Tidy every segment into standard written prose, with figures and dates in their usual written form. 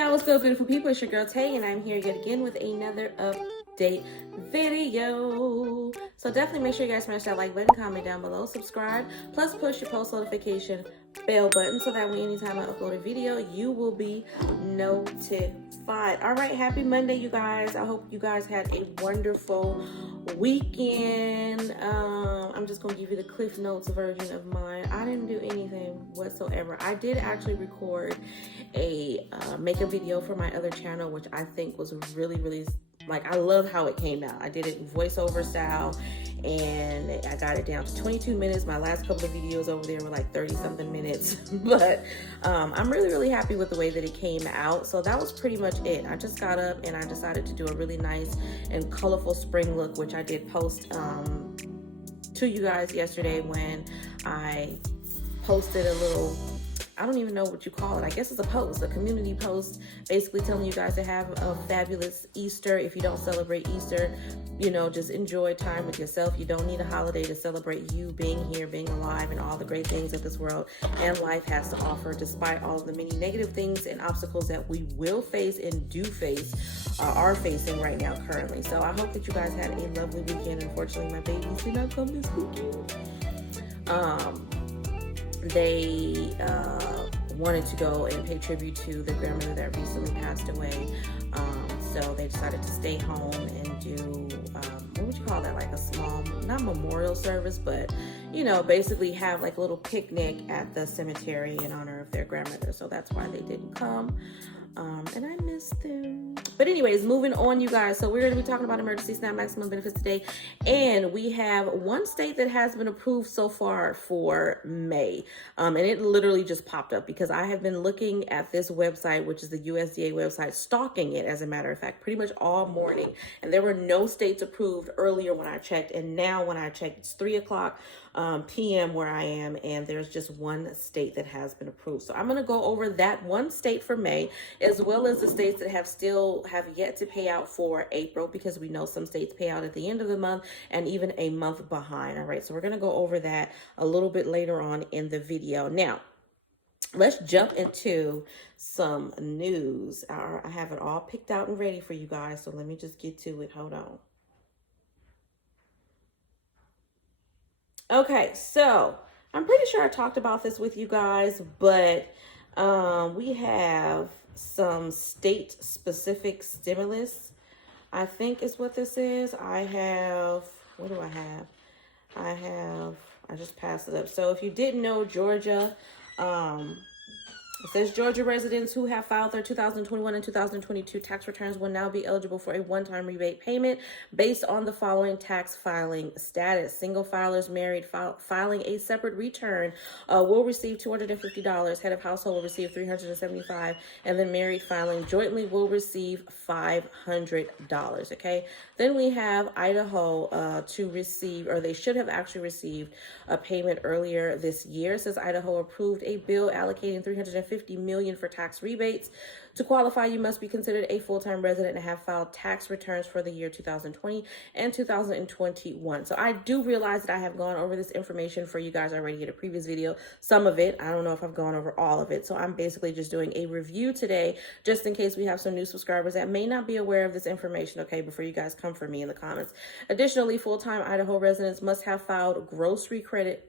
y'all, what's good, beautiful people? It's your girl Tay, and I'm here yet again with another update video. So definitely make sure you guys smash that like button, comment down below, subscribe, plus push your post notification bell button so that way anytime I upload a video, you will be notified. All right, happy Monday, you guys. I hope you guys had a wonderful weekend. I'm just gonna give you the Cliff Notes version of mine. I didn't do anything whatsoever. I did actually record a makeup video for my other channel, which I think was really I love how it came out. I did it voiceover style and I got it down to 22 minutes. My last couple of videos over there were like 30 something minutes, but I'm really happy with the way that it came out. So that was pretty much it. I just got up and I decided to do a really nice and colorful spring look, which I did post to you guys yesterday when I posted a little, I don't even know what you call it. I guess it's a post, a community post, basically telling you guys to have a fabulous Easter. If you don't celebrate Easter, you know, just enjoy time with yourself. You don't need a holiday to celebrate you being here, being alive, and all the great things that this world and life has to offer, despite all of the many negative things and obstacles that we will face and do face, are facing right now currently. So I hope that you guys had a lovely weekend. Unfortunately, my babies did not come this weekend. They wanted to go and pay tribute to the grandmother that recently passed away. So they decided to stay home and do, what would you call that? Like a small, not memorial service, but, you know, basically have like a little picnic at the cemetery in honor of their grandmother. So that's why they didn't come. And I miss them. But anyways, moving on, you guys. So we're going to be talking about emergency SNAP maximum benefits today. And we have one state that has been approved so far for May. And it literally just popped up because I have been looking at this website, which is the USDA website, stalking it, as a matter of fact, pretty much all morning. And there were no states approved earlier when I checked. And now when I checked, it's 3 o'clock p.m. where I am, and there's just one state that has been approved. So I'm going to go over that one state for May, as well as the states that have yet to pay out for April, because we know some states pay out at the end of the month and even a month behind. All right, so we're going to go over that a little bit later on in the video. Now, let's jump into some news. I have it all picked out and ready for you guys, so let me just get to it. Hold on. Okay, so I'm pretty sure I talked about this with you guys, but we have some state-specific stimulus, I think is what this is. I have, what do I have? I just passed it up. So if you didn't know, Georgia, it says Georgia residents who have filed their 2021 and 2022 tax returns will now be eligible for a one-time rebate payment based on the following tax filing status. Single filers married filing a separate return will receive $250. Head of household will receive $375, and then married filing jointly will receive $500. Okay. Then we have Idaho to receive, or they should have actually received a payment earlier this year. It says Idaho approved a bill allocating $350 million for tax rebates. To qualify, you must be considered a full-time resident and have filed tax returns for the year 2020 and 2021. So I do realize that I have gone over this information for you guys already in a previous video. Some of it, I don't know if I've gone over all of it. So I'm basically just doing a review today, just in case we have some new subscribers that may not be aware of this information, okay, before you guys come for me in the comments. Additionally, full-time Idaho residents must have filed grocery credit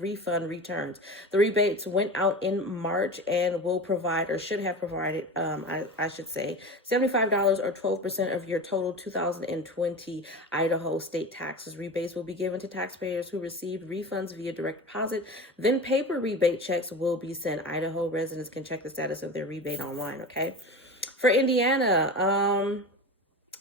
refund returns. The rebates went out in March and will provide, or should have provided, I should say, $75 or 12% of your total 2020 Idaho state taxes. Rebates will be given to taxpayers who received refunds via direct deposit. Then paper rebate checks will be sent. Idaho residents can check the status of their rebate online, okay? For Indiana,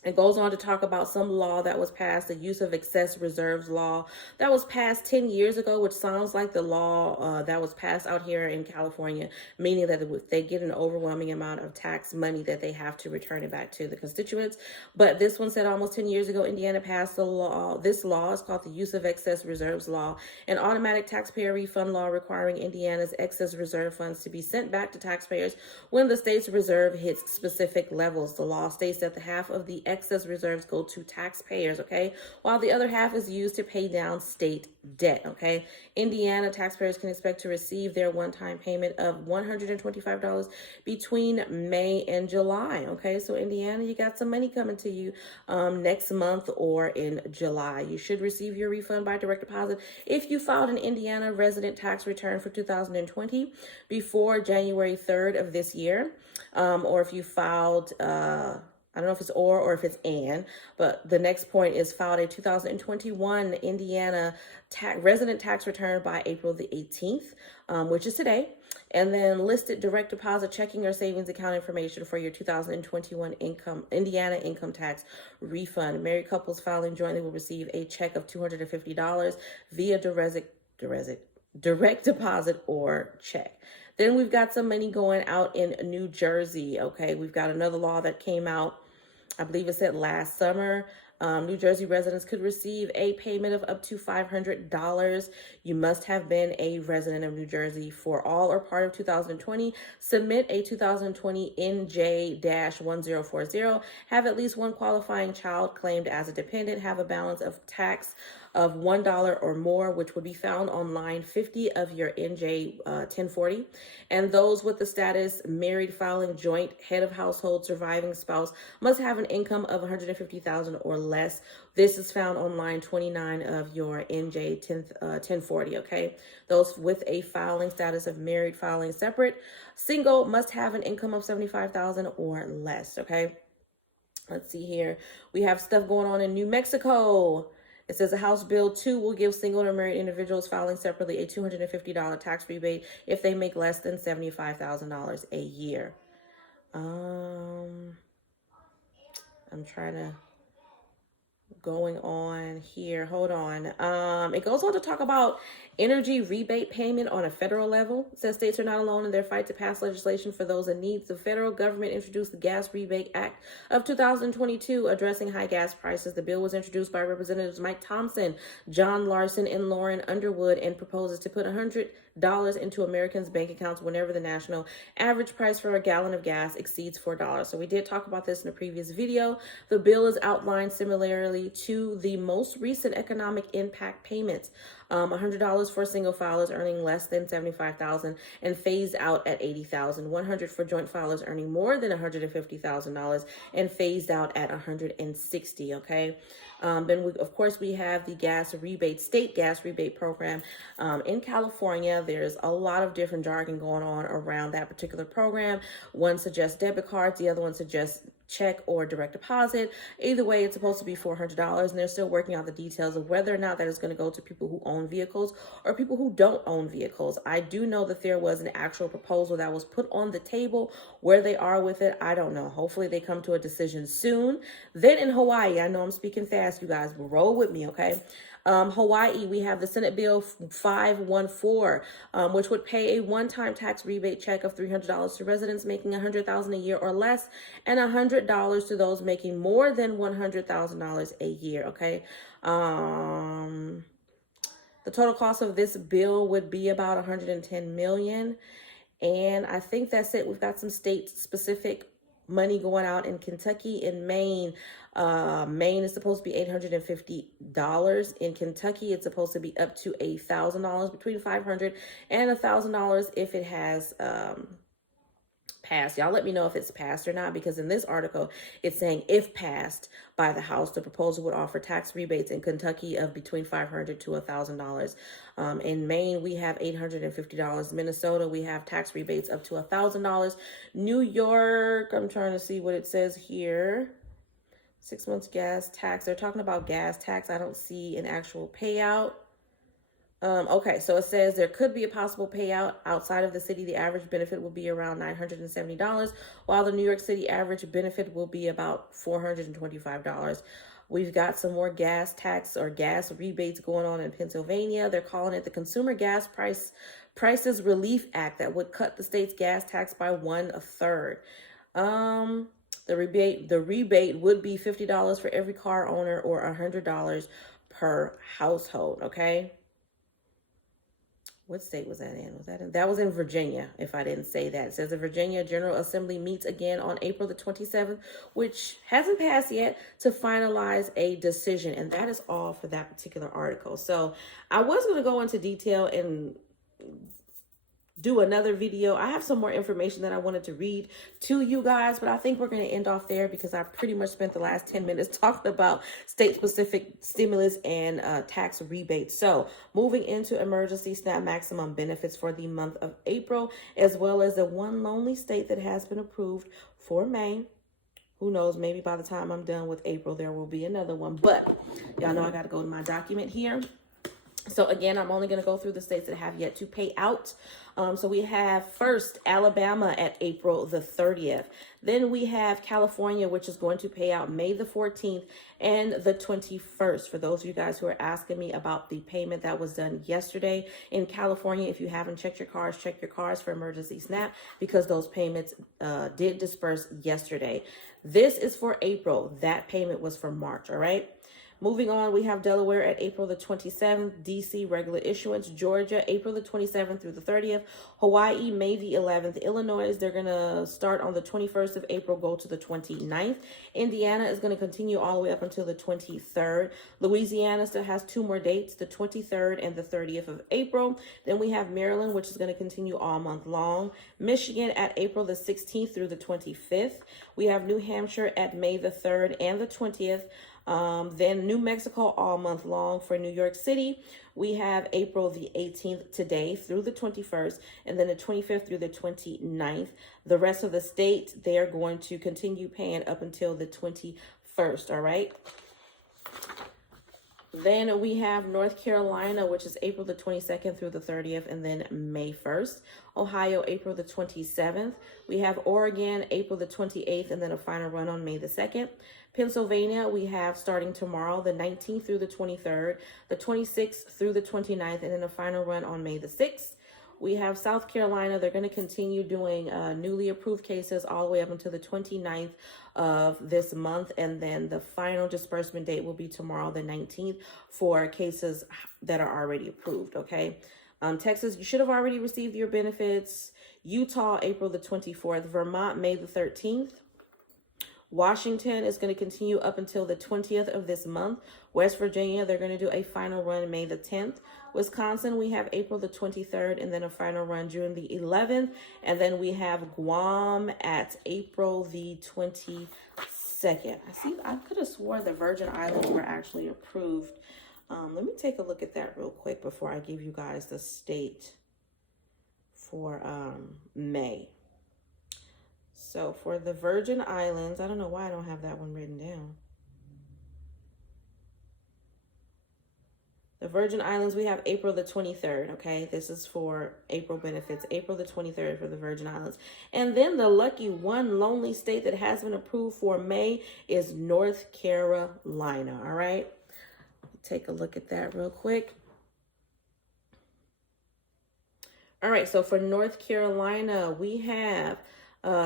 it goes on to talk about some law that was passed, the use of excess reserves law that was passed 10 years ago, which sounds like the law that was passed out here in California, meaning that they get an overwhelming amount of tax money that they have to return it back to the constituents. But this one said almost 10 years ago, Indiana passed the law. This law is called the use of excess reserves law, an automatic taxpayer refund law requiring Indiana's excess reserve funds to be sent back to taxpayers when the state's reserve hits specific levels. The law states that the half of the excess reserves go to taxpayers, okay? While the other half is used to pay down state debt, okay? Indiana taxpayers can expect to receive their one-time payment of $125 between May and July, okay? So Indiana, you got some money coming to you next month or in July. You should receive your refund by direct deposit if you filed an Indiana resident tax return for 2020 before January 3rd of this year, or if you filed, I don't know if it's or if it's and, but the next point is filed a 2021 Indiana resident tax return by April the 18th, which is today, and then listed direct deposit checking or savings account information for your 2021 Indiana income tax refund. Married couples filing jointly will receive a check of $250 via direct deposit or check. Then we've got some money going out in New Jersey, okay? We've got another law that came out, I believe it said last summer. New Jersey residents could receive a payment of up to $500. You must have been a resident of New Jersey for all or part of 2020. Submit a 2020 NJ-1040. Have at least one qualifying child claimed as a dependent. Have a balance of tax of $1 or more, which would be found on line 50 of your NJ 1040. And those with the status married, filing joint, head of household, surviving spouse must have an income of $150,000 or less. This is found on line 29 of your NJ 1040, okay? Those with a filing status of married, filing separate, single must have an income of $75,000 or less, okay? Let's see here. We have stuff going on in New Mexico. It says a House Bill 2 will give single or married individuals filing separately a $250 tax rebate if they make less than $75,000 a year. I'm trying to going on here. Hold on. It goes on to talk about energy rebate payment on a federal level. It says states are not alone in their fight to pass legislation for those in need. The federal government introduced the Gas Rebate Act of 2022 addressing high gas prices. The bill was introduced by Representatives Mike Thompson, John Larson, and Lauren Underwood and proposes to put $100 into Americans' bank accounts whenever the national average price for a gallon of gas exceeds $4. So we did talk about this in a previous video. The bill is outlined similarly to the most recent economic impact payments. $100 for single filers earning less than $75,000 and phased out at $80,000. $100 for joint filers earning more than $150,000 and phased out at $160,000. Okay. Then of course we have the state gas rebate program in California. There's a lot of different jargon going on around that particular program. One suggests debit cards, the other one suggests check or direct deposit. Either way, it's supposed to be $400, and they're still working out the details of whether or not that is going to go to people who own vehicles or people who don't own vehicles. I do know that there was an actual proposal that was put on the table. Where they are with it, I don't know. Hopefully they come to a decision soon. Then in Hawaii, I know I'm speaking fast, you guys, but roll with me, okay? Hawaii, we have the Senate Bill 514, which would pay a one-time tax rebate check of $300 to residents making $100,000 a year or less, and $100 to those making more than $100,000 a year. Okay. The total cost of this bill would be about $110 million, and I think that's it. We've got some state-specific money going out in Kentucky and Maine. Maine is supposed to be $850. In Kentucky, it's supposed to be up to $1,000, between $500 and $1,000 if it has passed. Y'all let me know if it's passed or not, because in this article, it's saying if passed by the House, the proposal would offer tax rebates in Kentucky of between $500 to $1,000. In Maine, we have $850. Minnesota, we have tax rebates up to $1,000. New York, I'm trying to see what it says here. 6 months gas tax. They're talking about gas tax. I don't see an actual payout. Okay, so it says there could be a possible payout outside of the city. The average benefit will be around $970, while the New York City average benefit will be about $425. We've got some more gas tax or gas rebates going on in Pennsylvania. They're calling it the Consumer Gas Prices Relief Act that would cut the state's gas tax by 1/3. The rebate would be $50 for every car owner or $100 per household. Okay. What state was that in? That was in Virginia, if I didn't say that. It says the Virginia General Assembly meets again on April the 27th, which hasn't passed yet, to finalize a decision. And that is all for that particular article. So I was going to go into detail and do another video. I have some more information that I wanted to read to you guys, but I think we're going to end off there because I pretty much spent the last 10 minutes talking about state-specific stimulus and tax rebates. So moving into emergency SNAP maximum benefits for the month of April, as well as the one lonely state that has been approved for May. Who knows, maybe by the time I'm done with April, there will be another one, but y'all know I got to go to my document here. So again, I'm only going to go through the states that have yet to pay out. So we have first Alabama at April the 30th. Then we have California, which is going to pay out May the 14th and the 21st. For those of you guys who are asking me about the payment that was done yesterday in California, if you haven't checked your cards, check your cards for emergency SNAP because those payments did disperse yesterday. This is for April. That payment was for March, all right? Moving on, we have Delaware at April the 27th, DC regular issuance, Georgia April the 27th through the 30th, Hawaii May the 11th, Illinois, they're going to start on the 21st of April, go to the 29th. Indiana is going to continue all the way up until the 23rd. Louisiana still has 2 more dates, the 23rd and the 30th of April. Then we have Maryland, which is going to continue all month long. Michigan at April the 16th through the 25th. We have New Hampshire at May the 3rd and the 20th. Then New Mexico all month long. For New York City, we have April the 18th today through the 21st, and then the 25th through the 29th. The rest of the states, they're going to continue paying up until the 21st, all right? Then we have North Carolina, which is April the 22nd through the 30th, and then May 1st. Ohio, April the 27th. We have Oregon, April the 28th, and then a final run on May the 2nd. Pennsylvania, we have starting tomorrow, the 19th through the 23rd, the 26th through the 29th, and then a final run on May the 6th. We have South Carolina. They're going to continue doing newly approved cases all the way up until the 29th of this month. And then the final disbursement date will be tomorrow, the 19th, for cases that are already approved, okay? Texas, you should have already received your benefits. Utah, April the 24th. Vermont, May the 13th. Washington is going to continue up until the 20th of this month. West Virginia, they're going to do a final run May the 10th. Wisconsin, we have April the 23rd and then a final run June the 11th. And then we have Guam at April the 22nd. I could have swore the Virgin Islands were actually approved. Let me take a look at that real quick before I give you guys the state for May. So for the Virgin Islands, I don't know why I don't have that one written down. The Virgin Islands, we have April the 23rd, okay? This is for April benefits, April the 23rd for the Virgin Islands. And then the lucky one lonely state that has been approved for May is North Carolina, all right? Take a look at that real quick. All right, so for North Carolina, we have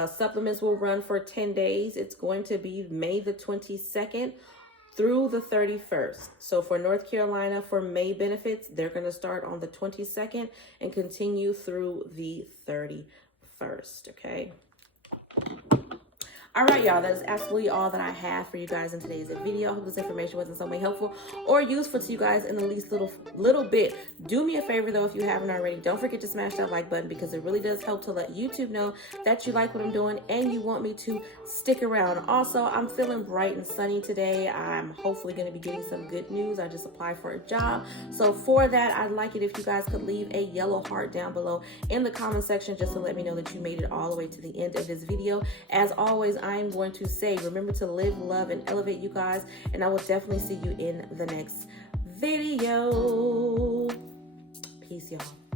supplements will run for 10 days. It's going to be May the 22nd through the 31st. So for North Carolina, for May benefits, they're going to start on the 22nd and continue through the 31st, okay? All right, y'all, that is absolutely all that I have for you guys in today's video. I hope this information was in some way helpful or useful to you guys in the least little bit. Do me a favor, though, if you haven't already, don't forget to smash that like button because it really does help to let YouTube know that you like what I'm doing and you want me to stick around. Also, I'm feeling bright and sunny today. I'm hopefully going to be getting some good news. I just applied for a job. So for that, I'd like it if you guys could leave a yellow heart down below in the comment section just to let me know that you made it all the way to the end of this video. As always, I'm going to say, remember to live, love, and elevate, you guys, and I will definitely see you in the next video. Peace, y'all.